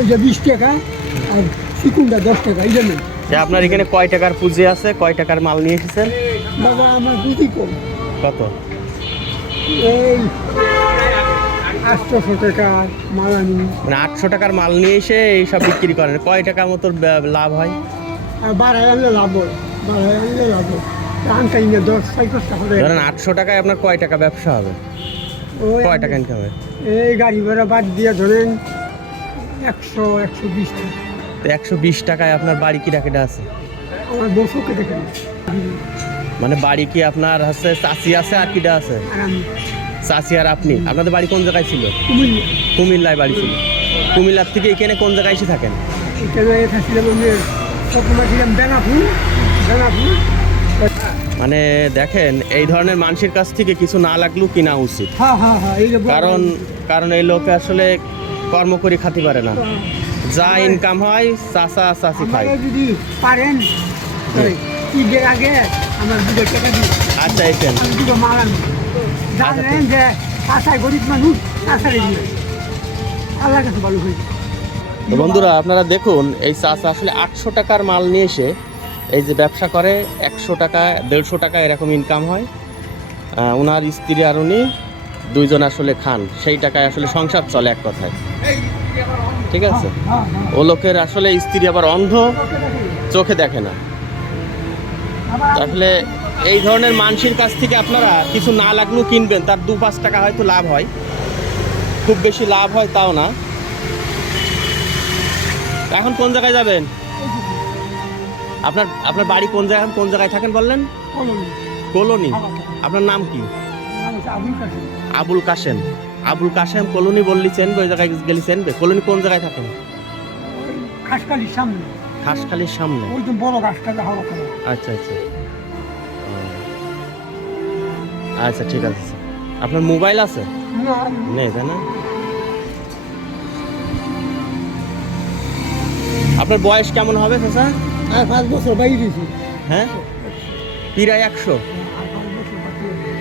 এই যে 20 টাকা আর চিকুনটা 10 টাকা এই জন্য। আপনার এখানে কয় টাকার পুঁজি আছে, কয় টাকার মাল নিয়ে এসেছেন? বাবা আমার পুঁজি কম। কত? এই 800 টাকার মাল আনি। মানে 800 টাকার মাল নিয়ে এসে এইসব বিক্রি করেন, কয় টাকা মতো লাভ হয়? আর 12 আনলে লাভ হয়, 12 আনলে লাভ হয়। আনতাই না 10-5 টাকা করে। ধরেন 800 টাকায় আপনার কয় টাকা ব্যবসা হবে, কয় টাকা ইনকাম হবে? এই গাড়ি ভাড়া বাদ দিয়ে ধরেন 100-120 টাকা। তো 120 টাকায় আপনার বাড়ি কি রাখেটা আছে? আমার বসুকে দেখেন। মানে বাড়ি কি আপনার হচ্ছে চাষি আছে আর কিটা আছে? আর আমি চাষি আর আপনি? আপনাদের বাড়ি কোন জায়গায় ছিল? কুমিল্লা। কুমিল্লায় বাড়ি ছিল। কুমিল্লার থেকে এখানে কোন জায়গায় এসে থাকেন? এখানে এসেছিলাম আমি সবসময় ছিলাম বেনাপুর। মানে দেখেন, এই ধরনের মানুষের কাছ থেকে কিছু না লাগলেও কিনা উচিত। হ্যাঁ হ্যাঁ হ্যাঁ, এই যে কারণ এই লোকে আসলে কর্ম করে খাতে পারে না, যা ইনকাম হয় চাষা চাষি খায়। আপনারা যদি পারেন ঈদের আগে আমার 2 টাকা দিন। আচ্ছা, এসেন। আমি 2 মাল আনবো। জানেন যে চাষায় গরিব মানুষ, চাষারে দিয়ে আল্লাহ কাছে ভালো হয়েছে। তো বন্ধুরা, আপনারা দেখুন, এই চাষা আসলে 800 টাকার মাল নিয়ে এসে এই যে ব্যবসা করে, 100 টাকা 150 টাকা এরকম ইনকাম হয়। ওনার স্ত্রী আর উনি দুইজন আসলে খান, সেই টাকায় আসলে সংসার চলে এক কথায়। ঠিক আছে? ও লোকের আসলে স্ত্রী আবার অন্ধ, চোখে দেখে না। আসলে এই ধরনের মানুষের কাছ থেকে আপনারা কিছু না লাগলেও কিনবেন, তার 2-5 টাকা হয়তো লাভ হয়, খুব বেশি লাভ হয় তাও না। এখন কোন জায়গায় যাবেন? আপনার বাড়ি কোন জায়গায়, কোন জায়গায় থাকেন বললেন? কলোনি। আপনার নাম কি? আবুল কাশেম। আবুল কাশেম কলোনি বললি চেনবে? ওই জায়গায় গেলি চেনবে? কলোনি কোন জায়গায় থাকেন? খাসকালির সামনে। খাসখালির সামনে? ওই তো বড় গাছটা হাওয়া করে। আচ্ছা আচ্ছা, আচ্ছা ঠিক আছে। আপনার মোবাইল আছে? নেই, তাই না? আপনার বয়স কেমন হবে চাচা? 5 বছর বাইরে দিয়েছি। হ্যাঁ, প্রায় 100।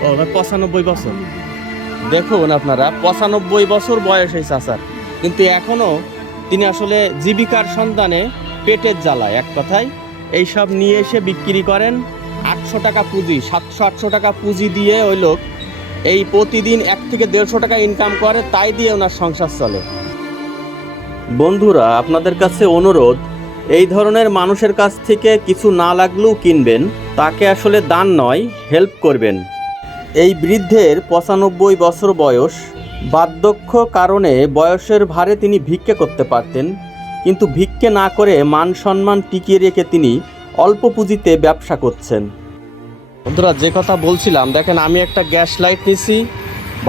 ও 95 বছর। দেখুন আপনারা, 95 বছর বয়স এই চাচার, কিন্তু এখনো তিনি আসলে জীবিকার সন্ধানে পেটের জ্বালায়, এক কথায় এইসব নিয়ে এসে বিক্রি করেন। 800 টাকা পুঁজি, 700-800 টাকা পুঁজি দিয়ে ওই লোক এই প্রতিদিন 1 থেকে 150 টাকা ইনকাম করে, তাই দিয়ে ওনার সংসার চলে। বন্ধুরা, আপনাদের কাছে অনুরোধ, এই ধরনের মানুষের কাছ থেকে কিছু না লাগলেও কিনবেন, তাকে আসলে দান নয়, হেল্প করবেন। এই বৃদ্ধের 95 বছর বয়স, বার্ধক্য কারণে বয়সের ভারে তিনি ভিক্ষে করতে পারতেন, কিন্তু ভিক্ষে না করে মান সম্মান টিকিয়ে রেখে তিনি অল্প পুঁজিতে ব্যবসা করছেন। বন্ধুরা, যে কথা বলছিলাম, দেখেন আমি একটা গ্যাস লাইট নিছি,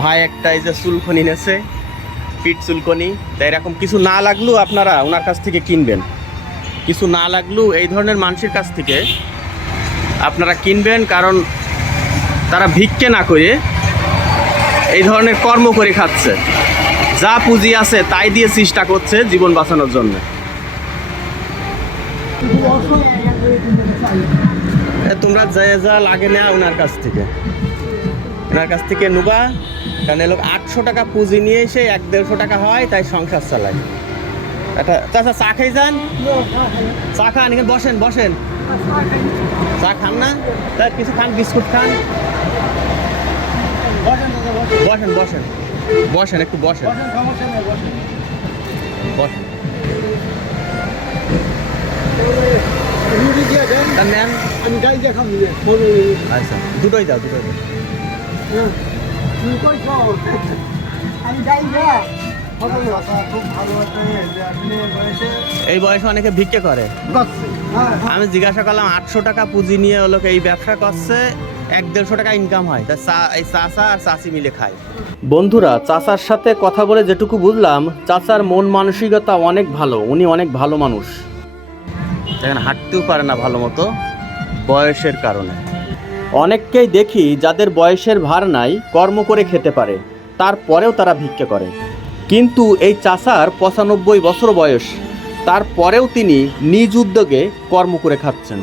ভাই একটা এই যে চুলকনি নেছে, পিঠ চুলকনি। তাই এরকম কিছু না লাগলেও আপনারা ওনার কাছ থেকে কিনবেন, কিছু না লাগলেও এই ধরনের মানুষের কাছ থেকে আপনারা কিনবেন, কারণ তারা ভিক্ষে না করে এই ধরনের কর্ম করে খাচ্ছে, যা পুঁজি আছে তাই দিয়ে চেষ্টা করছে জীবন বাঁচানোর জন্য। তোমরা যা লাগে না ওনার কাছ থেকে নুবা, কারণ এ লোক 800 টাকা পুঁজি নিয়ে এসে 1-150 টাকা হয়, তাই সংসার চালায়। একটা চাচা চা খাই যান, চা খান, এখানে বসেন। চা খান না? তা কিছু খান, বিস্কুট খান। বসেন একটু বসেন। নেন, আমি গাড়ি দেখাম। আচ্ছা, দুটোই দাও। আমি গাড়ি দেখ। এই বয়সে অনেকে ভিক্ষে করে। আমি জিজ্ঞাসা করলাম, 800 টাকা পুঁজি নিয়ে ওই লোক এই ব্যবসা করছে, 1-150 টাকা ইনকাম হয়, তা এই চাচা আর চাচি মিলে খায়। বন্ধুরা, চাচার সাথে কথা বলে যেটুকু বুঝলাম, চাচার মন মানসিকতা অনেক ভালো, উনি অনেক ভালো মানুষ। দেখেন, হাঁটতেও পারে না ভালো মতো বয়সের কারণে। অনেককেই দেখি যাদের বয়সের ভার নাই, কর্ম করে খেতে পারে, তারপরেও তারা ভিক্ষে করে। কিন্তু এই চাচার 95 বছর বয়স, তারপরেও তিনি নিজ উদ্যোগে কর্ম করে খাচ্ছেন।